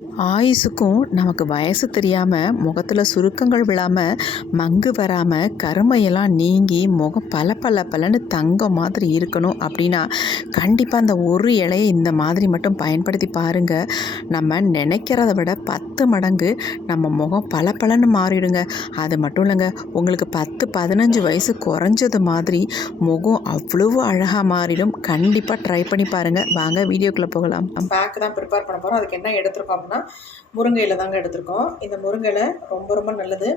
ஆயுசுக்கும் நமக்கு வயசு தெரியாமல் முகத்தில் சுருக்கங்கள் விழாமல் மங்கு வராமல் கருமையெல்லாம் நீங்கி முகம் பல பல பலன்னு தங்கம் மாதிரி இருக்கணும் அப்படின்னா கண்டிப்பாக அந்த ஒரு இலையை இந்த மாதிரி மட்டும் பயன்படுத்தி பாருங்கள். நம்ம நினைக்கிறத விட 10 மடங்கு நம்ம முகம் பல பலன்னு மாறிடுங்க. அது மட்டும் இல்லைங்க, உங்களுக்கு 10-15 வயசு குறைஞ்சது மாதிரி முகம் அவ்வளவு அழகாக மாறிடும். கண்டிப்பாக ட்ரை பண்ணி பாருங்கள். வாங்க வீடியோக்குள்ளே போகலாம். பேக் தான் ப்ரிப்பேர் பண்ண போகிறோம். அதுக்கு என்ன எடுத்துருக்கோம் அப்படின்னா முருங்கையில் தாங்க எடுத்திருக்கோம். இந்த முருங்கையில் ரொம்ப ரொம்ப நல்லது.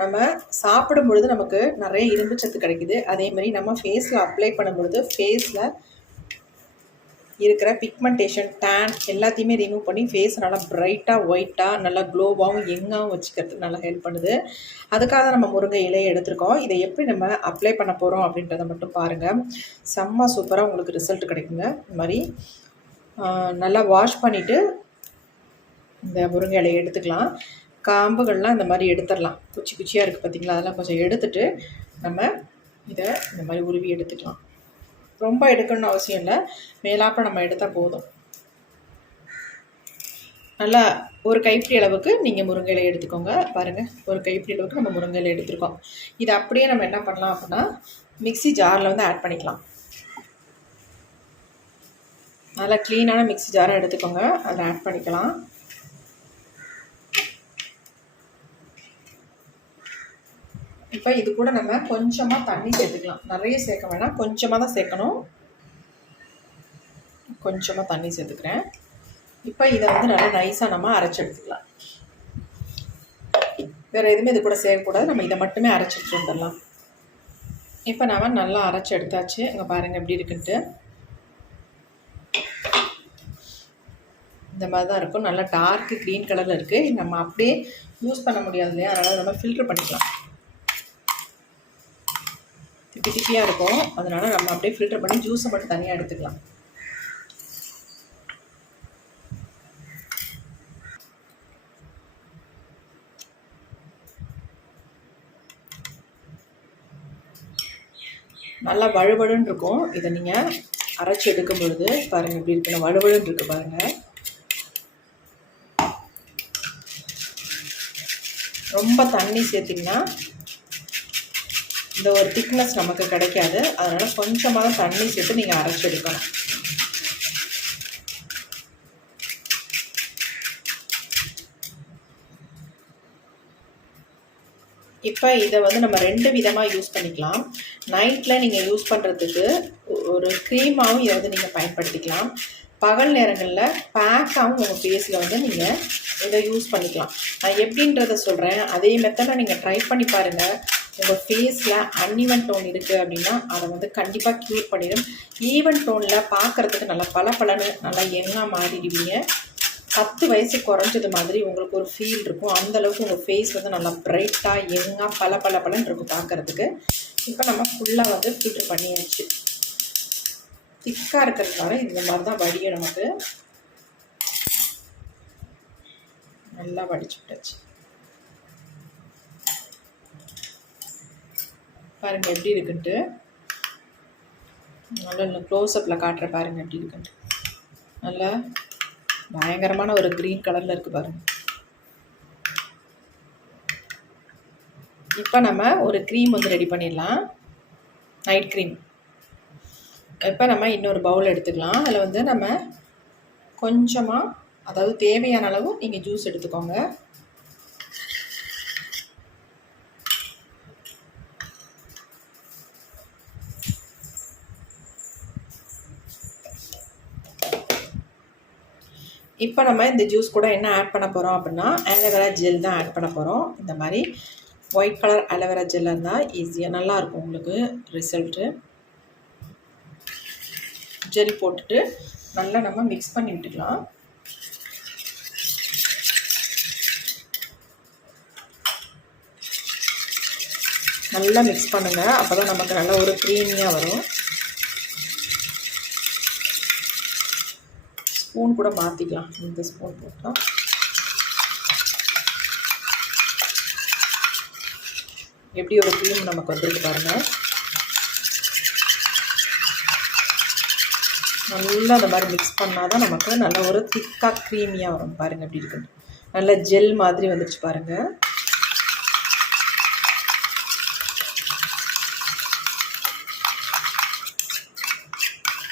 நம்ம சாப்பிடும் பொழுது நமக்கு நிறைய இரும்பு சத்து கிடைக்குது. அதேமாதிரி நம்ம ஃபேஸில் அப்ளை பண்ணும் பொழுது ஃபேஸில் இருக்கிற பிக்மெண்டேஷன், டேன் எல்லாத்தையுமே ரிமூவ் பண்ணி ஃபேஸ் நல்லா பிரைட்டாக ஒயிட்டாக நல்லா க்ளோவாகவும் யங்காகவும் வச்சுக்கிறதுக்கு நல்லா ஹெல்ப் பண்ணுது. அதுக்காக தான் நம்ம முருங்கை இலையை எடுத்திருக்கோம். இதை எப்படி நம்ம அப்ளை பண்ண போகிறோம் அப்படின்றத மட்டும் பாருங்கள். செம்ம சூப்பராக உங்களுக்கு ரிசல்ட் கிடைக்குங்க. இந்த மாதிரி நல்லா வாஷ் பண்ணிவிட்டு இந்த முருங்கை இலையை எடுத்துக்கலாம். காம்புகள்லாம் இந்த மாதிரி எடுத்துடலாம். குச்சி குச்சியாக இருக்குது பார்த்திங்களா, அதெல்லாம் கொஞ்சம் எடுத்துட்டு நம்ம இதை இந்த மாதிரி உருவி எடுத்துக்கலாம். ரொம்ப எடுக்கணும்னு அவசியம் இல்லை, மேலாப்ப நம்ம எடுத்தால் போதும். நல்லா ஒரு கைப்பிடி அளவுக்கு நீங்கள் முருங்கை இலை எடுத்துக்கோங்க. பாருங்கள், ஒரு கைப்பிடி அளவுக்கு நம்ம முருங்கை இலை எடுத்துருக்கோம். இதை அப்படியே நம்ம என்ன பண்ணலாம் அப்படின்னா மிக்ஸி ஜாரில் வந்து ஆட் பண்ணிக்கலாம். நல்லா க்ளீனான மிக்ஸி ஜாரை எடுத்துக்கோங்க, அதில் ஆட் பண்ணிக்கலாம். இப்போ இது கூட நம்ம கொஞ்சமாக தண்ணி சேர்த்துக்கலாம். நிறைய சேர்க்க வேணாம், கொஞ்சமாக தான் சேர்க்கணும். கொஞ்சமாக தண்ணி சேர்த்துக்கிறேன். இப்போ இதை வந்து நல்லா நைஸாக நம்ம அரைச்சி எடுத்துக்கலாம். வேறு எதுவுமே இது கூட சேர்க்கக்கூடாது, நம்ம இதை மட்டுமே அரைச்சிட்டு வந்துடலாம். இப்போ நாம் நல்லா அரைச்சி எடுத்தாச்சு. இங்கே பாருங்கள் எப்படி இருக்குன்ட்டு. இந்த மாதிரி தான் இருக்கும். நல்லா டார்க்கு க்ரீன் கலரில் இருக்குது. நம்ம அப்படியே யூஸ் பண்ண முடியாது இல்லையா, அதனால் நம்ம ஃபில்ட்ரு பண்ணிக்கலாம். திப்பி திப்பியாக இருக்கும், அதனால் நம்ம அப்படியே ஃபில்டர் பண்ணி ஜூஸை மட்டும் தனியாக எடுத்துக்கலாம். நல்லா வழுவழுன்னு இருக்கும். இதை நீங்கள் அரைச்சி எடுக்கும் பொழுது பாருங்கள் எப்படி இருக்குன்னு, வழுவழுன்னு இருக்குது பாருங்கள். ரொம்ப தண்ணி சேர்த்திங்கன்னா இந்த ஒரு திக்னஸ் நமக்கு கிடைக்காது. அதனால் கொஞ்சமாக தான் தண்ணி சேர்த்து நீங்கள் அரைச்சி எடுக்கணும். இப்போ இதை வந்து நம்ம 2 விதமாக யூஸ் பண்ணிக்கலாம். நைட்டில் நீங்கள் யூஸ் பண்ணுறதுக்கு ஒரு க்ரீமாகவும் இதை வந்து நீங்கள் பயன்படுத்திக்கலாம். பகல் நேரங்களில் பேக்காகவும் உங்கள் ஃபேஸில் வந்து நீங்கள் இதை யூஸ் பண்ணிக்கலாம். நான் எப்படின்றத சொல்கிறேன், அதே மெத்தடை நீங்கள் ட்ரை பண்ணி பாருங்கள். உங்கள் ஃபேஸில் அன்இவன் டோன் இருக்குது அப்படின்னா அதை வந்து கண்டிப்பாக க்யூர் பண்ணிடும். ஈவன் டோனில் பார்க்குறதுக்கு நல்லா பல பலன்னு நல்லா யங்காக மாறிடுவீங்க. 10 வயசு குறைஞ்சது மாதிரி உங்களுக்கு ஒரு ஃபீல் இருக்கும். அந்தளவுக்கு உங்கள் ஃபேஸ் வந்து நல்லா ப்ரைட்டாக யங்காக பல பல பலன்னு இருக்கும் பார்க்குறதுக்கு. இப்போ நம்ம ஃபுல்லாக வந்து ஃபில்ட்ரு பண்ணியாச்சு. திக்காக இருக்கிறதுனால இந்த மாதிரி தான் வடியும். நமக்கு நல்லா வடிச்சு விட்டாச்சு. பாருங்கள் எப்படி இருக்குன்ட்டு. நல்லா க்ளோஸ்அப்பில் காட்டுற பாருங்கள் எப்படி இருக்குன்ட்டு. நல்லா பயங்கரமான ஒரு க்ரீன் கலரில் இருக்குது பாருங்கள். இப்போ நம்ம ஒரு க்ரீம் வந்து ரெடி பண்ணிடலாம், நைட் க்ரீம். இப்போ நம்ம இன்னொரு பவுல் எடுத்துக்கலாம். அதில் வந்து நம்ம கொஞ்சமாக, அதாவது தேவையான அளவு நீங்கள் ஜூஸ் எடுத்துக்கோங்க. இப்போ நம்ம இந்த ஜூஸ் கூட என்ன ஆட் பண்ண போகிறோம் அப்படின்னா ஆலோவேரா ஜெல் தான் ஆட் பண்ண போகிறோம். இந்த மாதிரி ஒயிட் கலர் ஆலோவேரா ஜெல்லாக இருந்தால் ஈஸியாக நல்லாயிருக்கும் உங்களுக்கு ரிசல்ட்டு. ஜெல் போட்டுட்டு நல்லா நம்ம மிக்ஸ் பண்ணி விட்டுக்கலாம். நல்லா மிக்ஸ் பண்ணுங்கள், அப்போ தான் நமக்கு நல்ல ஒரு க்ரீமியாக வரும். ஸ்பூன் கூட மாற்றிக்கலாம். இந்த ஸ்பூன் போட்டால் எப்படி ஒரு க்ரீம் நமக்கு வந்துருக்கு பாருங்கள். நல்லா அந்த மாதிரி மிக்ஸ் பண்ணால் தான் நமக்கு நல்ல ஒரு திக்காக க்ரீமியாக வரும். பாருங்கள் எப்படி இருக்குது, நல்ல ஜெல் மாதிரி வந்துடுச்சு பாருங்கள்.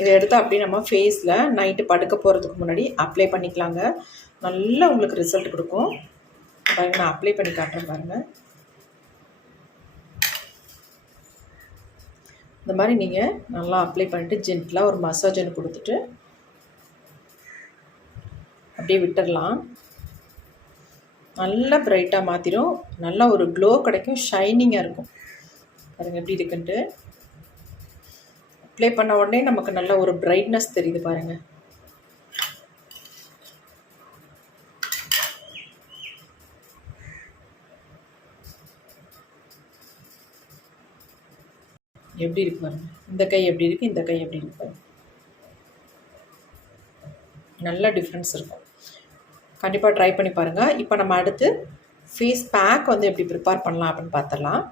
இதை எடுத்து அப்படியே நம்ம ஃபேஸில் நைட்டு படுக்க போகிறதுக்கு முன்னாடி அப்ளை பண்ணிக்கலாங்க. நல்லா உங்களுக்கு ரிசல்ட் கொடுக்கும். பாருங்கள், நான் அப்ளை பண்ணி காட்டுறேன் பாருங்கள். இந்த மாதிரி நீங்கள் நல்லா அப்ளை பண்ணிவிட்டு ஜென்டலாக ஒரு மசாஜ் ஒன்று கொடுத்துட்டு அப்படியே விட்டுடலாம். நல்லா பிரைட்டாக மாற்றிடும், நல்லா ஒரு க்ளோ கிடைக்கும், ஷைனிங்காக இருக்கும். பாருங்கள் எப்படி இருக்குன்ட்டு. அப்ளை பண்ண உடனே நமக்கு நல்ல ஒரு பிரைட்னஸ் தெரியுது பாருங்கள். எப்படி இருக்கு பாருங்க, இந்த கை எப்படி இருக்குது, இந்த கை எப்படி இருக்கு பாருங்க. நல்ல டிஃப்ரென்ஸ் இருக்கும். கண்டிப்பாக ட்ரை பண்ணி பாருங்கள். இப்போ நம்ம அடுத்து ஃபேஸ் பேக் வந்து எப்படி ப்ரிப்பேர் பண்ணலாம் அப்படின்னு பார்த்துடலாம்.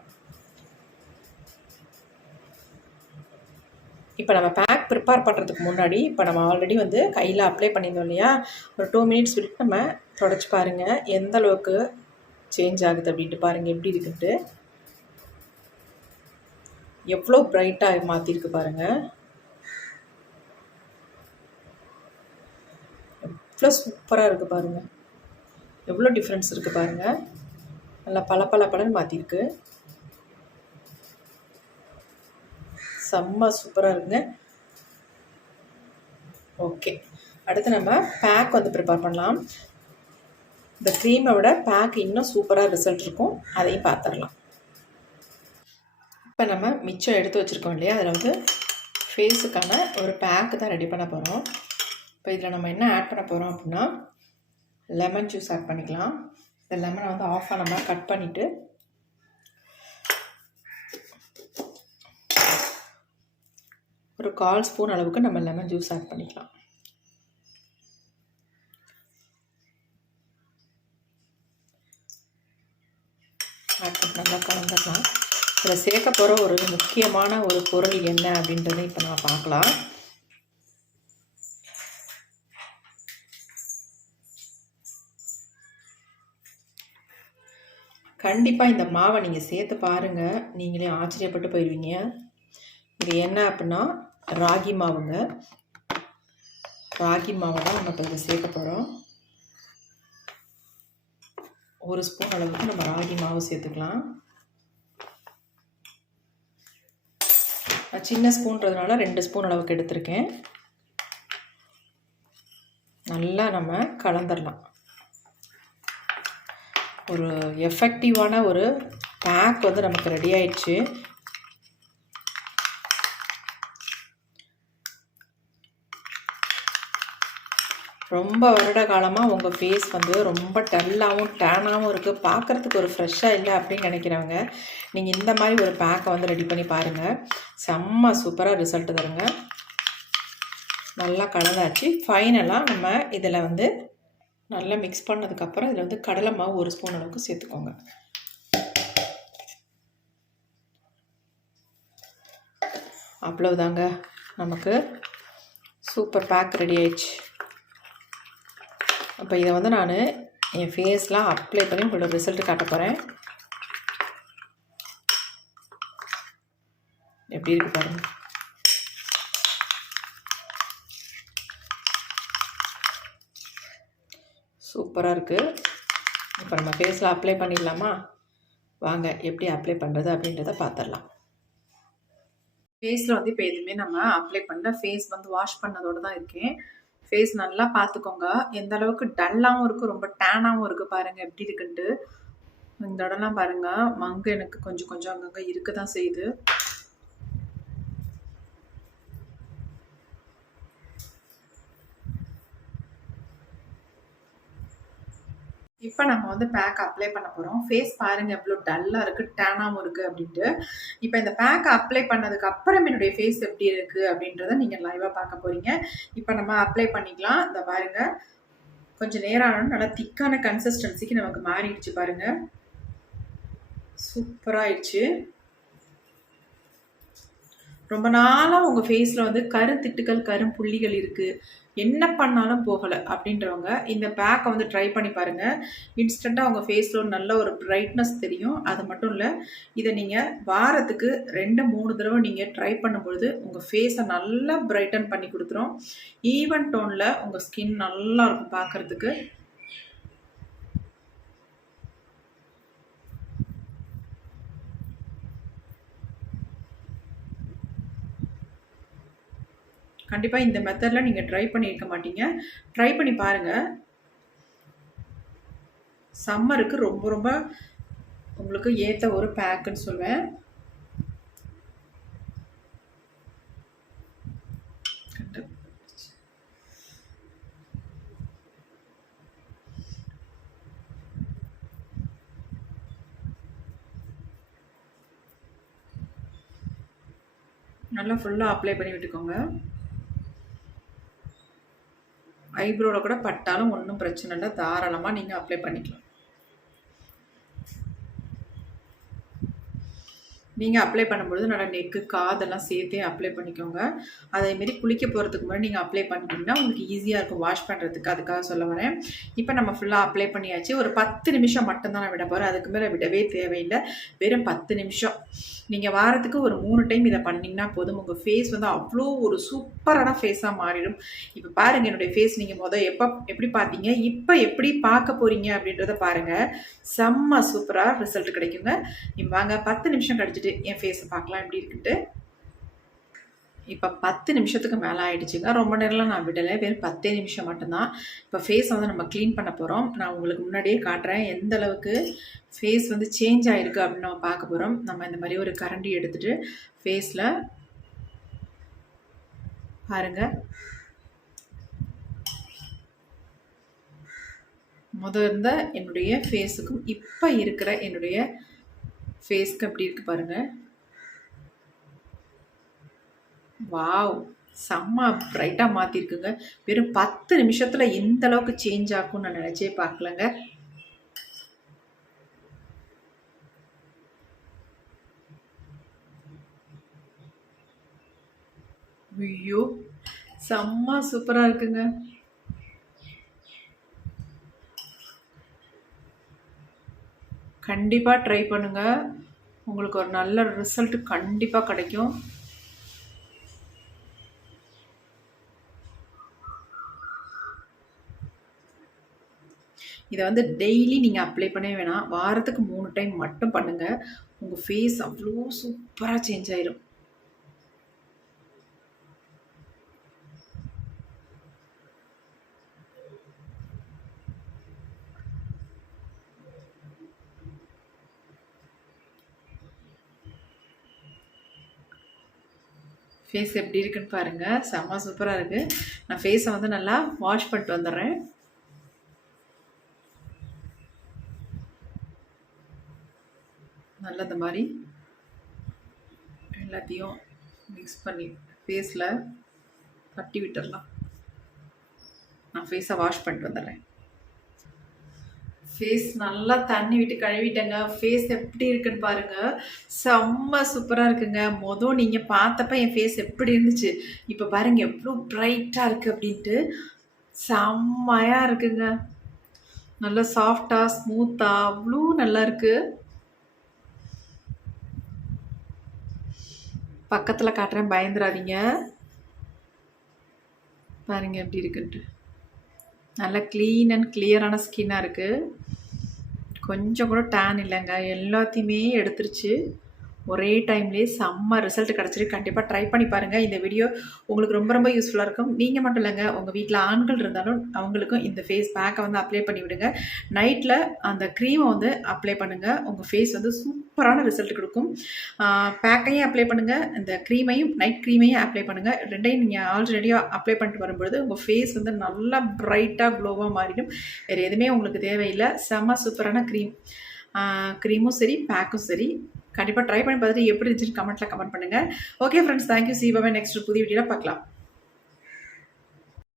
இப்போ நம்ம பேக் ப்ரிப்பேர் பண்ணுறதுக்கு முன்னாடி இப்போ நம்ம ஆல்ரெடி வந்து கையில் அப்ளை பண்ணியிருந்தோம் இல்லையா, ஒரு 2 மினிட்ஸ் விட்டு நம்ம தொடச்சி பாருங்கள் எந்த அளவுக்கு சேஞ்ச் ஆகுது அப்படின்ட்டு. பாருங்கள் எப்படி இருக்குன்ட்டு, எவ்வளோ பிரைட்டாக மாற்றிருக்கு பாருங்கள். எவ்வளோ சூப்பராக இருக்குது பாருங்கள், எவ்வளோ டிஃப்ரென்ஸ் இருக்குது பாருங்கள். நல்லா பளபளன்னு மாற்றிருக்கு, செம்ம சூப்பராக இருக்குங்க. ஓகே, அடுத்து நம்ம பேக் வந்து ப்ரிப்பேர் பண்ணலாம். இந்த க்ரீமை விட பேக் இன்னும் சூப்பராக ரிசல்ட் இருக்கும், அதையும் பார்த்துடலாம். இப்போ நம்ம மிச்சம் எடுத்து வச்சுருக்கோம் இல்லையா, அதில் வந்து ஃபேஸுக்கான ஒரு பேக்கு தான் ரெடி பண்ண போகிறோம். இப்போ இதில் நம்ம என்ன ஆட் பண்ண போகிறோம் அப்படின்னா, லெமன் ஜூஸ் ஆட் பண்ணிக்கலாம். இந்த லெமனை வந்து ஆஃபாக நம்ம கட் பண்ணிவிட்டு ஒரு 1/4 ஸ்பூன் அளவுக்கு நம்ம லெமன் ஜூஸ் ஆட் பண்ணிக்கலாம். ஆட் பண்ணி நல்லா கலந்துடலாம். இதில் சேர்க்க போகிற ஒரு முக்கியமான ஒரு பொருள் என்ன அப்படின்றத இப்போ நான் பார்க்கலாம். கண்டிப்பாக இந்த மாவை நீங்கள் சேர்த்து பாருங்கள், நீங்களே ஆச்சரியப்பட்டு போயிடுவீங்க. இது என்ன அப்படின்னா ராகி மாவுங்க. ராகி மாவை தான் நம்ம இப்போ இதில் சேர்க்க போகிறோம். 1 ஸ்பூன் அளவுக்கு நம்ம ராகி மாவு சேர்த்துக்கலாம். நான் சின்ன ஸ்பூன்றதுனால 2 ஸ்பூன் அளவுக்கு எடுத்திருக்கேன். நல்லா நம்ம கலந்துடலாம். ஒரு எஃபெக்டிவான ஒரு பேக் வந்து நமக்கு ரெடி ஆயிடுச்சு. ரொம்ப வருட காலமாக உங்கள் ஃபேஸ் வந்து ரொம்ப டல்லாகவும் டேனாகவும் இருக்குது, பார்க்குறதுக்கு ஒரு ஃப்ரெஷ்ஷாக இல்லை அப்படின்னு நினைக்கிறவங்க நீங்கள் இந்த மாதிரி ஒரு பேக்கை வந்து ரெடி பண்ணி பாருங்கள். செம்ம சூப்பராக ரிசல்ட் தருங்க. நல்லா கலந்தாச்சு. ஃபைனலாக நம்ம இதில் வந்து நல்லா மிக்ஸ் பண்ணதுக்கப்புறம் இதில் வந்து கடலை மாவு 1 ஸ்பூன் அளவுக்கு சேர்த்துக்கோங்க. அவ்வளவுதாங்க, நமக்கு சூப்பர் பேக் ரெடி ஆயிடுச்சு. அப்போ இதை வந்து நான் என் ஃபேஸ்லாம் அப்ளை பண்ணி உங்களோட ரிசல்ட் காட்ட போகிறேன். எப்படி இருக்கு பாருங்கள். சூப்பராக இருக்குது. இப்போ நம்ம ஃபேஸில் அப்ளை பண்ணிடலாமா? வாங்க எப்படி அப்ளை பண்ணுறது அப்படின்றத பார்த்துடலாம். ஃபேஸில் வந்து இப்போ எதுவுமே நம்ம அப்ளை பண்ணல, ஃபேஸ் வந்து வாஷ் பண்ணதோடு தான் இருக்கேன். ஃபேஸ் நல்லா பார்த்துக்கோங்க, எந்த அளவுக்கு டல்லாகவும் இருக்குது, ரொம்ப டேனாகவும் இருக்குது பாருங்கள் எப்படி இருக்குன்ட்டு. இந்த இடம்லாம் பாருங்கள் மங்கு எனக்கு கொஞ்சம் கொஞ்சம் அங்கங்கே இருக்க தான் செய்யுது. இப்போ நம்ம வந்து பேக் அப்ளை பண்ண போகிறோம். ஃபேஸ் பாருங்கள் எவ்வளோ டல்லாக இருக்குது, டேனாகவும் இருக்குது அப்படின்ட்டு. இப்போ இந்த பேக் அப்ளை பண்ணதுக்கு அப்புறம் என்னுடைய ஃபேஸ் எப்படி இருக்குது அப்படின்றத நீங்கள் லைவாக பார்க்க போகிறீங்க. இப்போ நம்ம அப்ளை பண்ணிக்கலாம். இந்த பாருங்கள் கொஞ்சம் நேரம் ஆனாலும் நல்லா திக்கான கன்சிஸ்டன்சிக்கு நமக்கு மாறிடுச்சு பாருங்கள். சூப்பராகிடுச்சு. ரொம்ப நாளாக உங்கள் ஃபேஸில் வந்து கருந்திட்டுகள் கரும்புள்ளிகள் இருக்குது, என்ன பண்ணாலும் போகலை அப்படின்றவங்க இந்த பேக்கை வந்து ட்ரை பண்ணி பாருங்கள். இன்ஸ்டண்ட்டாக உங்கள் ஃபேஸில் ஒரு நல்ல ஒரு பிரைட்னஸ் தெரியும். அது மட்டும் இல்லை, இதை நீங்கள் வாரத்துக்கு 2-3 தடவை நீங்கள் ட்ரை பண்ணும்பொழுது உங்கள் ஃபேஸை நல்லா பிரைட்டன் பண்ணி கொடுத்துரும். ஈவன் டோனில் உங்கள் ஸ்கின் நல்லா இருக்கும் பார்க்குறதுக்கு. கண்டிப்பாக இந்த மெத்தடில் நீங்கள் ட்ரை பண்ணியிருக்க மாட்டீங்க. ட்ரை பண்ணி பாருங்கள். சம்மருக்கு ரொம்ப ரொம்ப உங்களுக்கு ஏற்ற ஒரு பேக்குன்னு சொல்வேன். நல்லா ஃபுல்லாக அப்ளை பண்ணி விட்டுக்கோங்க. ஐப்ரோவில் கூட பட்டாலும் ஒன்றும் பிரச்சனை இல்லை, தாராளமாக நீங்கள் அப்ளை பண்ணிக்கலாம். நீங்கள் அப்ளை பண்ணும்பொழுது நல்லா நெக்கு காதெல்லாம் சேர்த்தே அப்ளை பண்ணிக்கோங்க. அதேமாரி குளிக்க போகிறதுக்கு முன்னாடி நீங்கள் அப்ளை பண்ணிட்டீங்கன்னா உங்களுக்கு ஈஸியாக இருக்கும் வாஷ் பண்ணுறதுக்கு. அதுக்காக சொல்ல வரேன். இப்போ நம்ம ஃபுல்லாக அப்ளை பண்ணியாச்சு. ஒரு 10 நிமிஷம் மட்டும்தான் நான் விட போகிறேன். அதுக்கு மேலே விடவே தேவையில்லை. வெறும் 10 நிமிஷம். நீங்கள் வாரத்துக்கு ஒரு 3 டைம் இதை பண்ணிங்கன்னா போதும். உங்கள் ஃபேஸ் வந்து அவ்வளோ ஒரு சூப்பரான ஃபேஸாக மாறிடும். இப்போ பாருங்கள், என்னுடைய ஃபேஸ் நீங்கள் எப்படி பார்த்தீங்க, இப்போ எப்படி பார்க்க போகிறீங்க அப்படின்றத பாருங்கள். செம்ம சூப்பராக ரிசல்ட் கிடைக்குங்க. இப்போ வாங்க 10 நிமிஷம் கழிச்சிட்டு என் ஃபேஸை பார்க்கலாம் எப்படி இருக்குன்ட்டு. இப்போ 10 நிமிஷத்துக்கு மேலே ஆகிடுச்சுங்க. ரொம்ப நேரம்லாம் நான் விடலை, வெறும் 10 நிமிஷம் மட்டும்தான். இப்போ ஃபேஸை வந்து நம்ம க்ளீன் பண்ண போகிறோம். நான் உங்களுக்கு முன்னாடியே காட்டுறேன் எந்த அளவுக்கு ஃபேஸ் வந்து சேஞ்ச் ஆகிருக்கு அப்படின்னு நம்ம பார்க்க போகிறோம். நம்ம இந்த மாதிரி ஒரு கரண்டி எடுத்துகிட்டு ஃபேஸில் பாருங்கள். இருந்த என்னுடைய ஃபேஸுக்கும் இப்போ இருக்கிற என்னுடைய ஃபேஸ்க்கு அப்படி இருக்கு பாருங்கள். வாவ், செம்ம பிரைட்டாக மாற்றிருக்குங்க. வெறும் 10 நிமிஷத்தில் இந்த அளவுக்கு சேஞ்ச் ஆகும்னு நான் நினச்சே பார்க்கலங்க. ஐயோ, செம்ம சூப்பராக இருக்குங்க. கண்டிப்பாக ட்ரை பண்ணுங்கள். உங்களுக்கு ஒரு நல்ல ரிசல்ட் கண்டிப்பாக கிடைக்கும். இதை வந்து டெய்லி நீங்கள் அப்ளை பண்ணவே வேணாம். வாரத்துக்கு 3 டைம் மட்டும் பண்ணுங்கள். உங்கள் ஃபேஸ் அவ்வளோ சூப்பராக சேஞ்ச் ஆயிரும். ஃபேஸ் எப்படி இருக்குன்னு பாருங்கள். செம்ம சூப்பராக இருக்குது. நான் ஃபேஸை வந்து நல்லா வாஷ் பண்ணிட்டு வந்துடுறேன். நல்லா இந்த மாதிரி எல்லாத்தையும் மிக்ஸ் பண்ணி ஃபேஸில் தட்டி விட்டுடலாம். நான் ஃபேஸை வாஷ் பண்ணிட்டு வந்துடுறேன். ஃபேஸ் நல்லா தண்ணி விட்டு கழுவிட்டேங்க. ஃபேஸ் எப்படி இருக்குன்னு பாருங்கள். செம்ம சூப்பராக இருக்குங்க. நீங்கள் பார்த்தப்ப என் ஃபேஸ் எப்படி இருந்துச்சு, இப்போ பாருங்கள் எவ்வளோ ப்ரைட்டாக இருக்குது அப்படின்ட்டு. செம்மையாக இருக்குங்க. நல்லா சாஃப்டாக ஸ்மூத்தாக அவ்வளோ நல்லா இருக்குது. பக்கத்தில் காட்டுறேன், பயந்துடாதீங்க. பாருங்கள் எப்படி இருக்குன்ட்டு. நல்லா க்ளீன் அண்ட் கிளியரான ஸ்கின்னாக இருக்குது. கொஞ்சம் கூட டேன் இல்லைங்க. எல்லாத்தையுமே எடுத்துருச்சு. ஒரே டைம்லேயே செம்ம ரிசல்ட் கிடச்சிருக்கு. கண்டிப்பாக ட்ரை பண்ணி பாருங்கள். இந்த வீடியோ உங்களுக்கு ரொம்ப ரொம்ப யூஸ்ஃபுல்லாக இருக்கும். நீங்கள் மட்டும் இல்லைங்க, உங்கள் வீட்டில் ஆண்கள் இருந்தாலும் அவங்களுக்கும் இந்த ஃபேஸ் பேக்கை வந்து அப்ளை பண்ணி விடுங்க. நைட்டில் அந்த க்ரீமை வந்து அப்ளை பண்ணுங்கள். உங்கள் ஃபேஸ் வந்து சூப்பரான ரிசல்ட் கொடுக்கும். பேக்கையும் அப்ளை பண்ணுங்கள், இந்த க்ரீமையும் நைட் க்ரீமையும் அப்ளை பண்ணுங்கள். ரெண்டையும் நீங்கள் ஆல்ரெடியாக அப்ளை பண்ணிட்டு வரும்பொழுது உங்கள் ஃபேஸ் வந்து நல்லா ப்ரைட்டாக க்ளோவாக மாறிடும். வேறு எதுவுமே உங்களுக்கு தேவையில்லை. செம்ம சூப்பரான க்ரீமும் சரி பேக்கும் சரி. கண்டிப்பாக ட்ரை பண்ணி பார்த்துட்டு எப்படி இருந்துச்சுன்னு கமெண்ட்டில் கமெண்ட் பண்ணுங்கள். Okay friends, thank you. சி பாய். நெக்ஸ்ட் புதிய வீடியோவில் பார்க்கலாம்.